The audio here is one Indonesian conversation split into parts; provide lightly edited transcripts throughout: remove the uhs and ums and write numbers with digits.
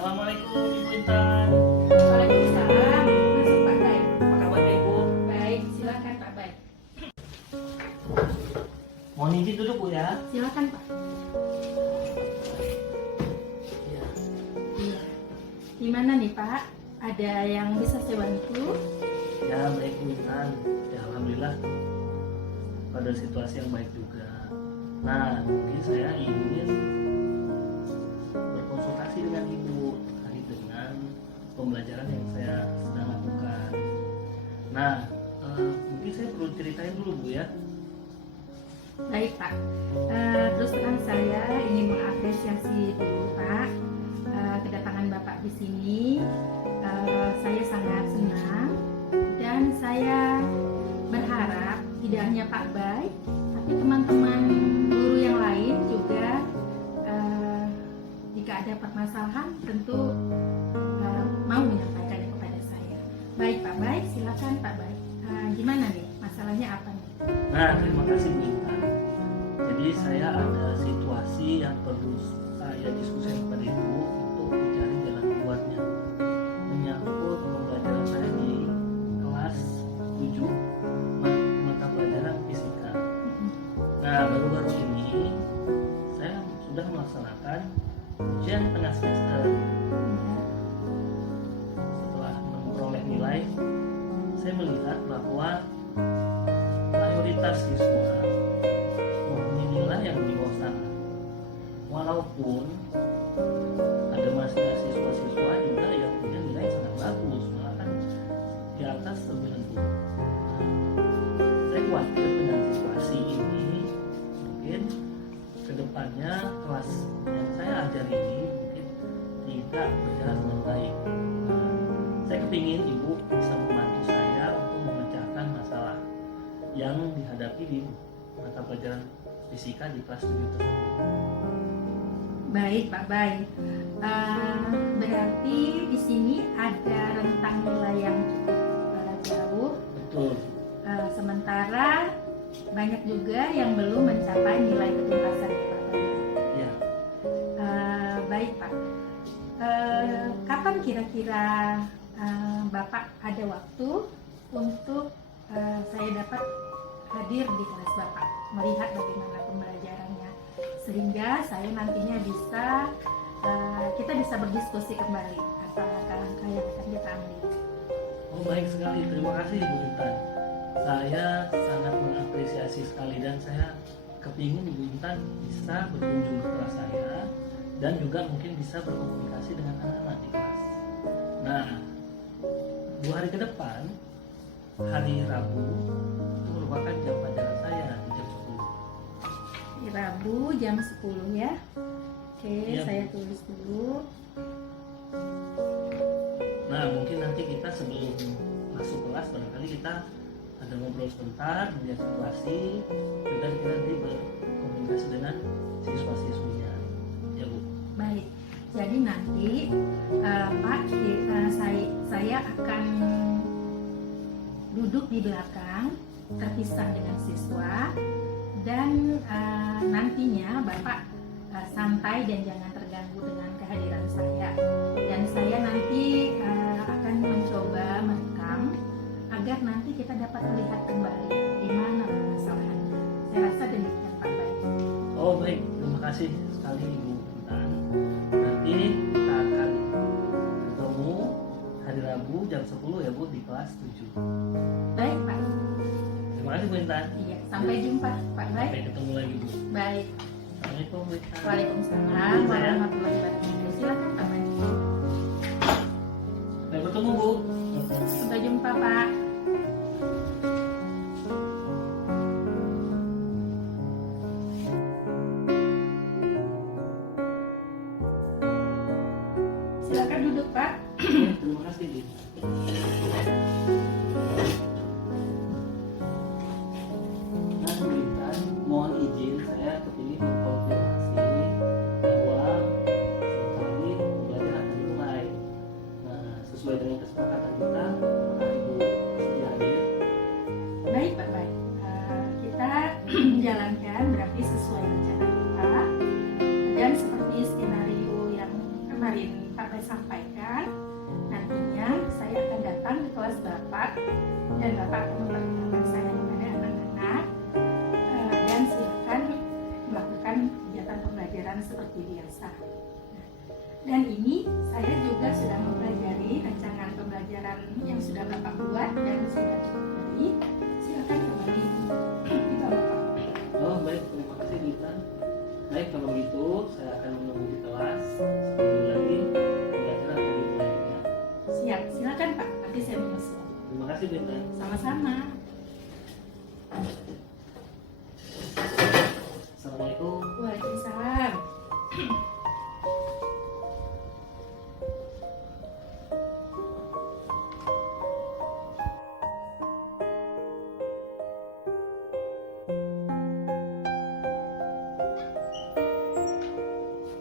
Assalamualaikum Ibu Intan. Waalaikumsalam. Masuk Pak Baik. Apa kabarnya Ibu? Baik, silakan Pak Baik. Mohon izin duduk Bu ya. Silakan Pak. Iya. Iya. Gimana nih Pak? Ada yang bisa saya bantu? Ya baik Bu Intan. Ya alhamdulillah pada situasi yang baik juga. Nah mungkin saya ingin berkonsultasi dengan Ibu terkait dengan pembelajaran yang saya sedang lakukan. Nah mungkin saya perlu ceritain dulu Bu ya. Baik Pak. Terus terang saya ingin mengapresiasi dulu Pak kedatangan Bapak di sini. Saya sangat senang dan saya berharap tidak hanya Pak Baik, tapi teman-teman guru yang lain juga jika ada permasalahan tentu mau menyampaikannya kepada saya. Baik Pak Baik, silakan Pak Baik. Gimana nih masalahnya apa nih? Nah terima kasih Bu Intan. Jadi saya ada situasi yang perlu saya diskusikan kepada Ibu untuk mencari jalan keluarnya, menyangkut pembelajaran saya di kelas 7 mata pelajaran fisika. Nah baru-baru ini saya sudah melaksanakan ujian tengah semester. Setelah memperoleh nilai, saya melihat bahwa mayoritas siswa mempunyai nilai yang di bawah sana. Walaupun ada masih siswa-siswa juga yang punya nilai sangat bagus, bahkan di atas 90. Saya khawatir dengan situasi ini, mungkin kedepannya kelas yang saya ajar ini mungkin tidak berjalan dengan baik. Saya kepingin Ibu bisa membantu saya untuk memecahkan masalah yang dihadapi di mata pelajaran fisika di kelas 7 tersebut. Baik Pak Baik. Berarti di sini ada rentang nilai yang cukup jauh. Betul. Sementara banyak juga yang belum mencapai nilai ketuntasan Pak Baik. Ya. Baik Pak. Kapan kira-kira Bapak ada waktu untuk saya dapat hadir di kelas Bapak, melihat bagaimana pembelajarannya, sehingga saya nantinya kita bisa berdiskusi kembali apa langkah-langkah yang akan kita ambil. Oh baik sekali, terima kasih Bu Intan. Saya sangat mengapresiasi sekali dan saya kepingin Bu Intan bisa berkunjung ke kelas saya dan juga mungkin bisa berkomunikasi dengan anak-anak di kelas. Nah, 2 hari ke depan, hari Rabu itu merupakan jam pelajaran saya di jam 10. Di Rabu jam 10 ya. Oke, Iya, saya Bu. tulis dulu. Nah mungkin nanti kita sebelum masuk kelas barangkali kita ada ngobrol sebentar melihat situasi dan kita nanti berkomunikasi dengan siswa-siswinya ya Bu. Baik. Jadi nanti Pak, saya akan duduk di belakang terpisah dengan siswa dan nantinya Bapak santai dan jangan terganggu dengan kehadiran saya, dan saya nanti akan mencoba merekam agar nanti kita dapat melihat kembali di mana permasalahannya. Saya rasa demikian Pak Baik. Oh baik, terima kasih sekali Ibu Intan. Nanti kita akan ketemu hari Rabu jam 10 ya Bu di kelas 7. Baik Pak. Terima kasih Bu Intan. Iya, sampai jumpa Pak Baik. Sampai ketemu lagi Bu. Baik. Assalamualaikum Bu Intan. Waalaikumsalam warahmatullahi wabarakatuh. Silakan Pak Baik. Sampai ketemu Bu. Sampai jumpa Pak. Silakan duduk Pak. Terima kasih Bu. Nah Bu Intan, mohon izin saya kepingin mengkonfirmasi bahwa sebentar lagi pembelajaran akan dimulai. Nah sesuai dengan kesepakatan kita, apakah Ibu sedia hadir? Baik Pak Baik. Kita menjalankan berarti sesuai rencana kita dan seperti skenario yang kemarin Pak Pak Bay sampaikan, nantinya saya akan datang ke kelas Bapak dan Bapak akan memperkenalkan saya kepada anak-anak, dan silakan melakukan kegiatan pembelajaran seperti biasa. Dan ini saya juga sudah mempelajari rancangan pembelajaran yang sudah Bapak buat dan sudah cukup baik. Silakan kembali kita Bapak. Oh baik, terima kasih Dita. Baik, kalau begitu saya akan menunggu di kelas. Sebelum lagi pembelajaran akan dimulai ya. Siap, silakan Pak. Nanti saya menyusul. Terima kasih Dita. Sama-sama. Assalamualaikum. Waalaikumsalam.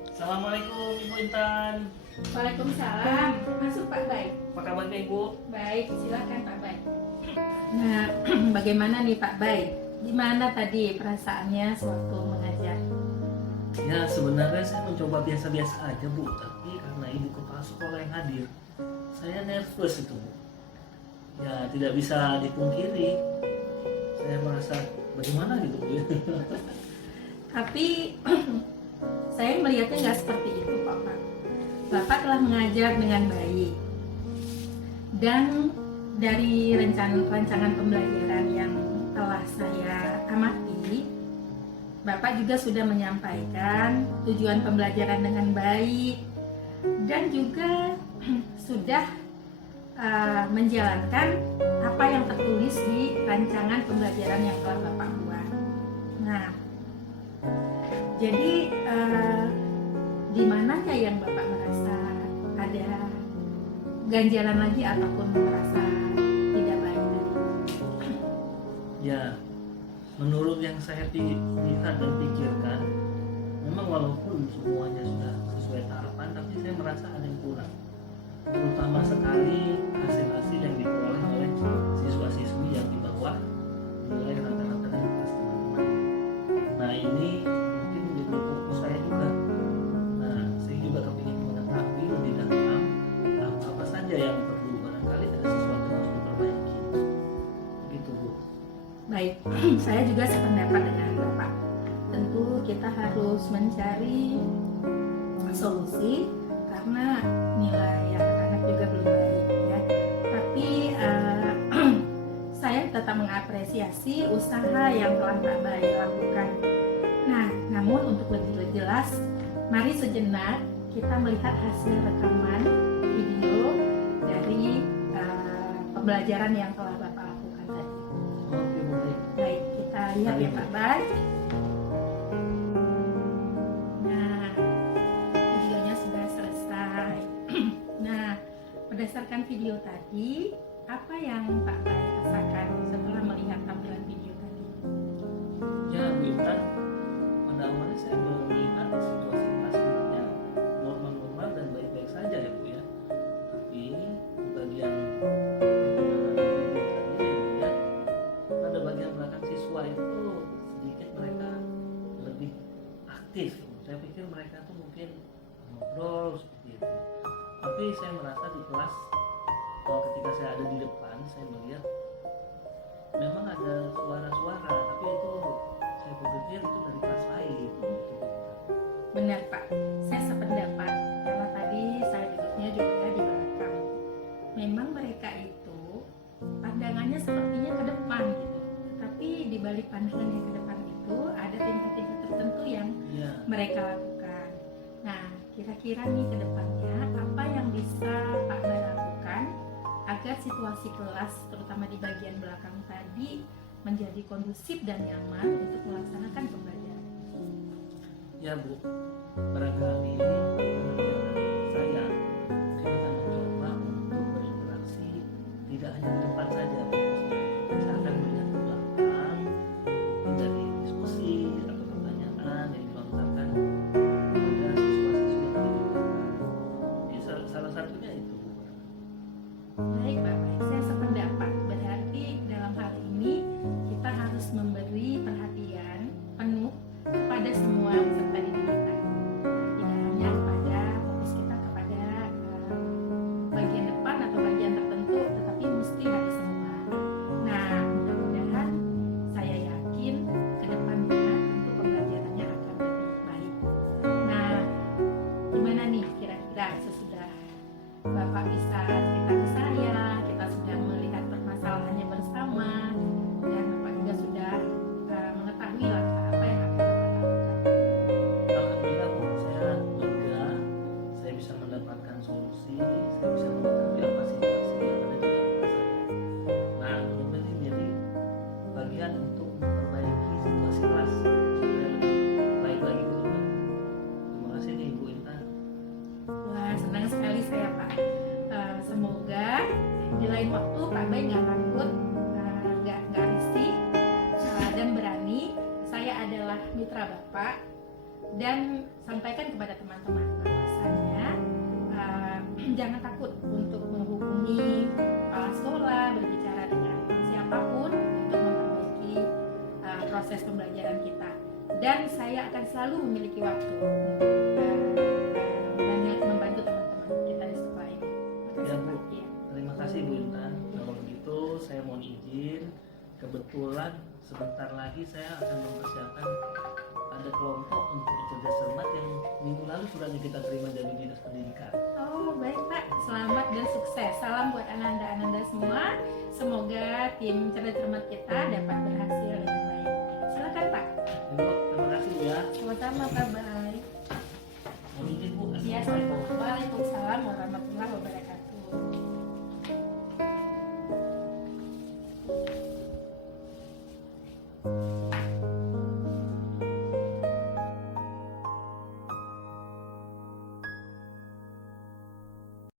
Assalamualaikum Ibu Intan. Waalaikumsalam. Masuk Pak Bay. Apa kabarnya Ibu? Baik, silakan Pak Bay. Nah, bagaimana nih Pak Bay? Gimana tadi perasaannya sewaktu mengajar? Ya sebenarnya saya mencoba biasa-biasa aja Bu, tapi karena ibu kepala sekolah yang hadir, saya nervous itu Bu. Ya tidak bisa dipungkiri, saya merasa bagaimana gitu Bu. Tapi saya melihatnya nggak seperti itu Bapak. Bapak telah mengajar dengan baik. Dan dari rancangan pembelajaran yang telah saya amati, Bapak juga sudah menyampaikan tujuan pembelajaran dengan baik dan juga sudah menjalankan apa yang tertulis di rancangan pembelajaran yang telah Bapak buat. Nah, jadi di mananya yang Bapak merasa ada ganjalan lagi ataupun merasa tidak baik tadi? Ya, menurut yang saya lihat dan pikirkan, memang walaupun semuanya sudah sesuai harapan, tapi saya merasa ada yang kurang. Terutama sekali hasil-hasil yang diperoleh oleh siswa-siswi yang di bawah nilai rata-rata dari kelas teman-teman. Nah ini mungkin menjadi fokus saya juga. Nah saya juga kepingin mengetahui lebih dalam apa saja yang perlu, barangkali ada sesuatu yang harus diperbaiki. Gitu Bu. Baik, saya juga sependapat dengan Bapak. Tentu kita harus mencari solusi karena nilai anak-anak juga belum baik ya. Tapi saya tetap mengapresiasi usaha yang telah Pak Bay lakukan. Nah, namun untuk lebih jelas, mari sejenak kita melihat hasil rekaman video dari pembelajaran yang telah Bapak lakukan tadi. Oke baik. Baik, kita lihat ya Pak Bay. Nah, videonya sudah selesai. Nah, berdasarkan video tadi, apa yang Pak Bay rasakan setelah melihat tampilan video tadi? Ya Bu Intan, pada awalnya saya melihat situasi kelas sebenarnya normal-normal dan baik-baik saja ya Bu ya. Tapi di bagian video tadi saya melihat pada bagian belakang siswa itu sedikit mereka lebih aktif. Saya pikir mereka tuh mungkin ngobrol seperti itu. Tapi saya merasa di kelas, ketika saya ada di depan, saya melihat memang ada suara-suara, tapi itu saya berpikir itu dari kelas lain. Benar Pak, saya sependapat karena tadi saya duduknya juga di belakang. Memang mereka itu pandangannya sepertinya ke depan gitu, tapi di balik pandangannya ke depan itu ada tingkah-tingkah tertentu yang mereka lakukan. Nah, kira-kira nih ke depannya apa yang bisa Pak Bay lakukan agar situasi kelas terutama di bagian belakang tadi menjadi kondusif dan nyaman untuk melaksanakan pembelajaran? Ya Bu, barangkali saya akan mencoba untuk berinteraksi tidak hanya di depan saja. Saya akan melihat ke belakang, dari diskusi atau pertanyaan yang dilontarkan kepada siswa-siswa yang ada di belakang. Ya, salah satunya itu Bu. Baik Pak Bay, saya sependapat. Berarti dalam hal ini kita harus memberi perhatian penuh kepada semua peserta didik kita, tidak hanya kepada ada sesudah Bapak bisa cerita ke saya, kita sudah melihat permasalahannya bersama, dan Bapak juga sudah mengetahui langkah apa yang akan Bapak lakukan. Alhamdulillah Bu, saya lega, saya bisa mendapatkan solusi, saya bisa mengetahui apa situasi yang ada di belakang saya. Nah, mudah-mudahan ini menjadi bagian untuk memperbaiki situasi kelas supaya lebih baik lagi ke depan. Terima kasih nih Bu Intan. Wah, senang sekali saya Pak. Semoga di lain waktu Pak Bay nggak takut, nggak risih, dan berani. Saya adalah mitra Bapak, dan sampaikan kepada teman-teman bahwasanya jangan takut untuk menghubungi kepala sekolah, berbicara dengan siapapun untuk memperbaiki proses pembelajaran kita. Dan saya akan selalu memiliki waktu untuk